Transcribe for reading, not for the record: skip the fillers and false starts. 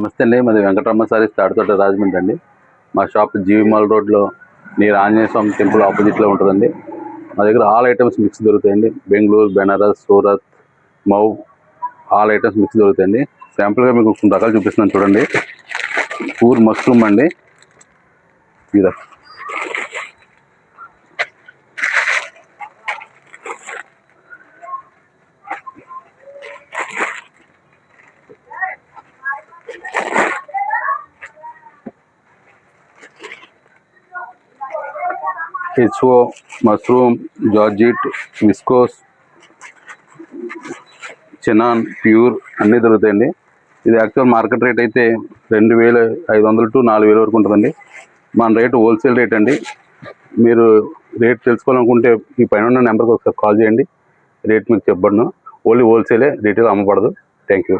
నమస్తే అండి, మాది వెంకటరమణ సారీస్ తాడితోట రాజమండ్రి అండి. మా షాప్ జీవి మాల్ రోడ్లో నియర్ ఆంజనేయ స్వామి టెంపుల్ ఆపోజిట్లో ఉంటుందండి. మా దగ్గర ఆల్ ఐటమ్స్ మిక్స్ దొరుకుతాయండి. బెంగళూరు, బెనారస్, సూరత్, మౌ ఆల్ ఐటమ్స్ మిక్స్ దొరుకుతాయండి. శాంపుల్గా మీకు కొన్ని రకాలు చూపిస్తున్నాను చూడండి. పూర్ మష్రూమ్ అండి, ఇదా హెచ్ఓ, mushroom, georgette, viscose, chinon, pure అన్నీ దొరుకుతాయండి. ఇది యాక్చువల్ మార్కెట్ రేట్ అయితే 2500 to 4000 వరకు ఉంటుందండి. మన రేటు హోల్సేల్ రేట్ అండి. మీరు రేట్ తెలుసుకోవాలనుకుంటే ఈ పైన ఉన్న నెంబర్కి ఒకసారి కాల్ చేయండి. రేట్ మీకు చెప్పబడను. ఓన్లీ హోల్సేలే, రీటైల్ అమ్మబడదు. Thank you.